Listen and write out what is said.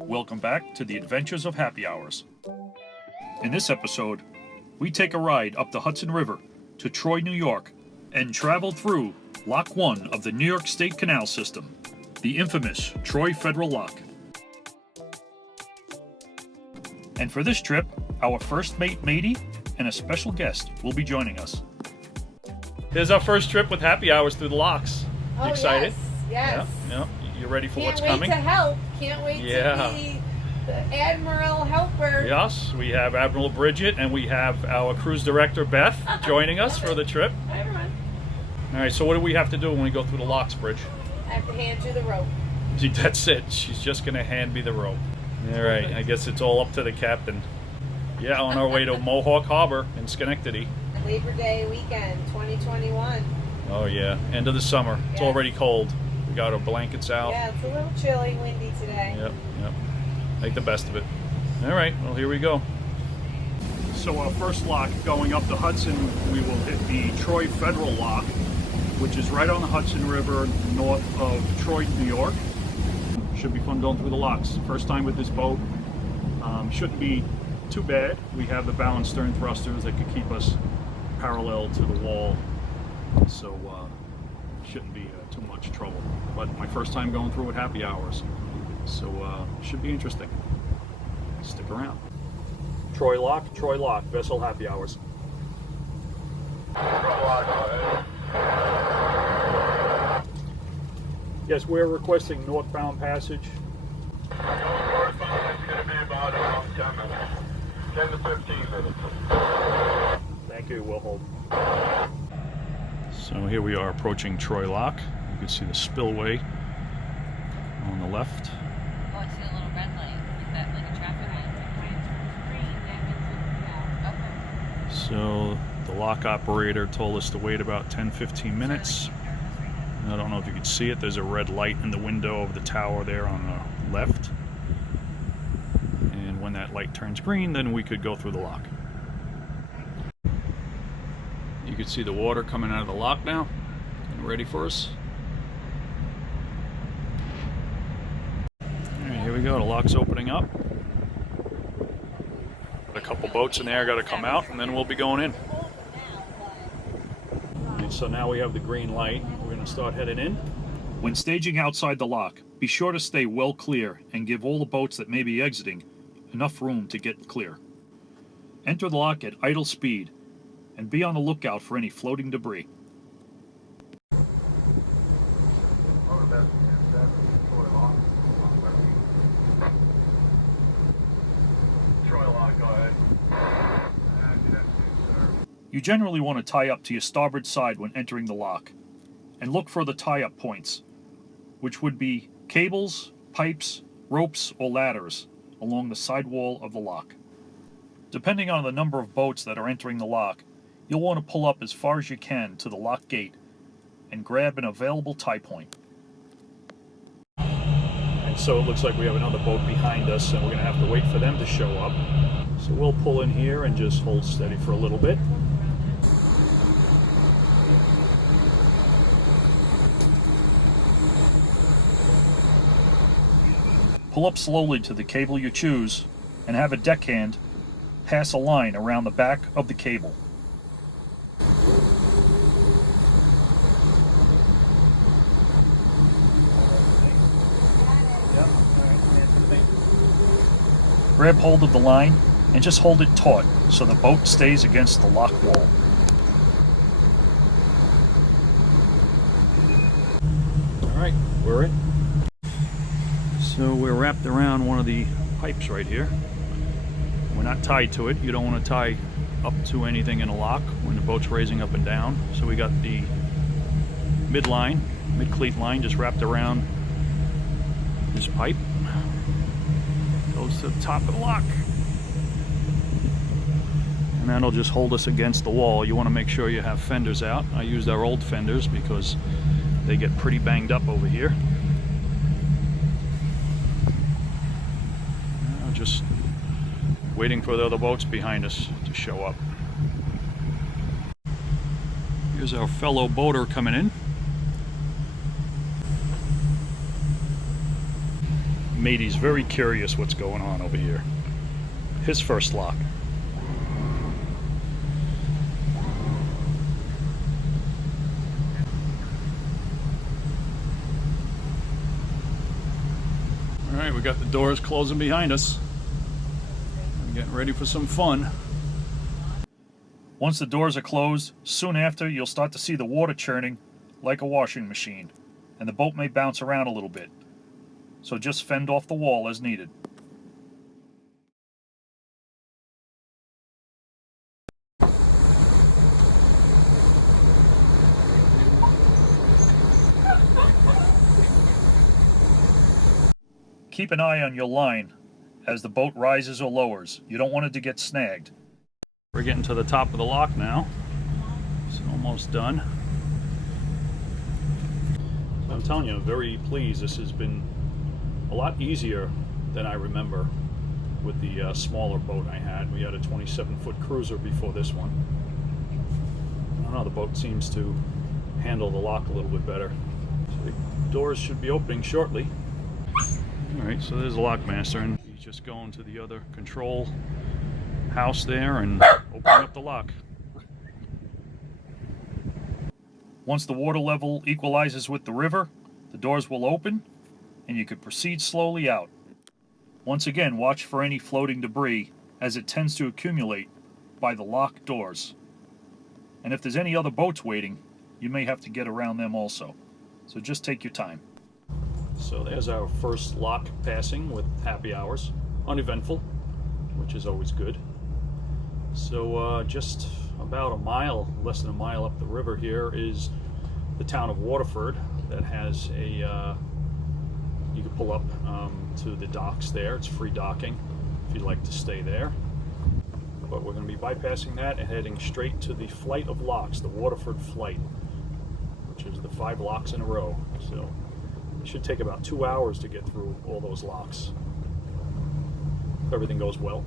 Welcome back to the Adventures of Happy Hours. In this episode, we take a ride up the Hudson River to Troy, New York, and travel through Lock 1 of the New York State Canal system, the infamous Troy Federal Lock. And for this trip, our first mate, Matey, and a special guest will be joining us. Here's our first trip with Happy Hours through the locks. Oh, excited? Yes. Yeah. You ready for what's coming? coming? Can't wait to be the Admiral Helper. Yes, we have Admiral Brigitt and we have our cruise director, Beth, joining us for the trip. Hi, everyone. All right, so what do we have to do when we go through the locks, Bridge? I have to hand you the rope. That's it. She's just going to hand me the rope. All right, I guess it's all up to the captain. Yeah, on our way to Mohawk Harbor in Schenectady. Labor Day weekend, 2021. Oh, yeah. End of the summer. It's Yes. already cold. We got our blankets out. Yeah, it's a little chilly, windy today. Yep. Make the best of it. All right, well, here we go. So our first lock going up the Hudson, we will hit the Troy Federal Lock, which is right on the Hudson River north of Troy, New York. Should be fun going through the locks. First time with this boat. Shouldn't be too bad. We have the balanced stern thrusters that could keep us parallel to the wall, so shouldn't be too much trouble. But my first time going through at Happy Hours, so should be interesting. Stick around. Troy Lock, vessel Happy Hours. Yes, we're requesting northbound passage. Northbound is going to be about 10 minutes. 10 to 15 minutes. Thank you, we'll hold. So here we are approaching Troy Lock. You can see the spillway on the left. Oh, I see a little red light. Is that like a traffic light? Okay. So the lock operator told us to wait about 10-15 minutes. I don't know if you can see it. There's a red light in the window of the tower there on the left. And when that light turns green, then we could go through the lock. You can see the water coming out of the lock now. Getting ready for us. Alright, here we go. The lock's opening up. A couple boats in there got to come out, and then we'll be going in. So now we have the green light. We're going to start heading in. When staging outside the lock, be sure to stay well clear and give all the boats that may be exiting enough room to get clear. Enter the lock at idle speed and be on the lookout for any floating debris. Troy Lock, go ahead. You generally want to tie up to your starboard side when entering the lock, and look for the tie-up points, which would be cables, pipes, ropes, or ladders along the side wall of the lock. Depending on the number of boats that are entering the lock, you'll want to pull up as far as you can to the lock gate and grab an available tie point. And so it looks like we have another boat behind us, and we're going to have to wait for them to show up. So we'll pull in here and just hold steady for a little bit. Pull up slowly to the cable you choose and have a deckhand pass a line around the back of the cable. Grab hold of the line and just hold it taut so the boat stays against the lock wall. Alright, we're in. So we're wrapped around one of the pipes right here. We're not tied to it. You don't want to tie up to anything in a lock when the boat's raising up and down. So we got the mid-cleat line just wrapped around this pipe. Goes to the top of the lock. And that'll just hold us against the wall. You want to make sure you have fenders out. I used our old fenders because they get pretty banged up over here. Just waiting for the other boats behind us to show up. Here's our fellow boater coming in. Matey's very curious what's going on over here. His first lock. All right, we got the doors closing behind us. I'm getting ready for some fun. Once the doors are closed, soon after you'll start to see the water churning like a washing machine, and the boat may bounce around a little bit. So just fend off the wall as needed. Keep an eye on your line as the boat rises or lowers. You don't want it to get snagged. We're getting to the top of the lock now. It's almost done. So I'm telling you, I'm very pleased. This has been a lot easier than I remember with the smaller boat I had. We had a 27-foot cruiser before this one. I don't know, the boat seems to handle the lock a little bit better. So the doors should be opening shortly. Alright, so there's the lockmaster, and he's just going to the other control house there and opening up the lock. Once the water level equalizes with the river, the doors will open and you can proceed slowly out. Once again, watch for any floating debris as it tends to accumulate by the locked doors. And if there's any other boats waiting, you may have to get around them also. So just take your time. So there's our first lock passing with happy hours. Uneventful, which is always good. So just about a mile, less than a mile up the river here is the town of Waterford that has a, you can pull up to the docks there. It's free docking if you'd like to stay there. But we're going to be bypassing that and heading straight to the flight of locks, the Waterford flight, which is the 5 locks in a row. So it should take about 2 hours to get through all those locks, if everything goes well.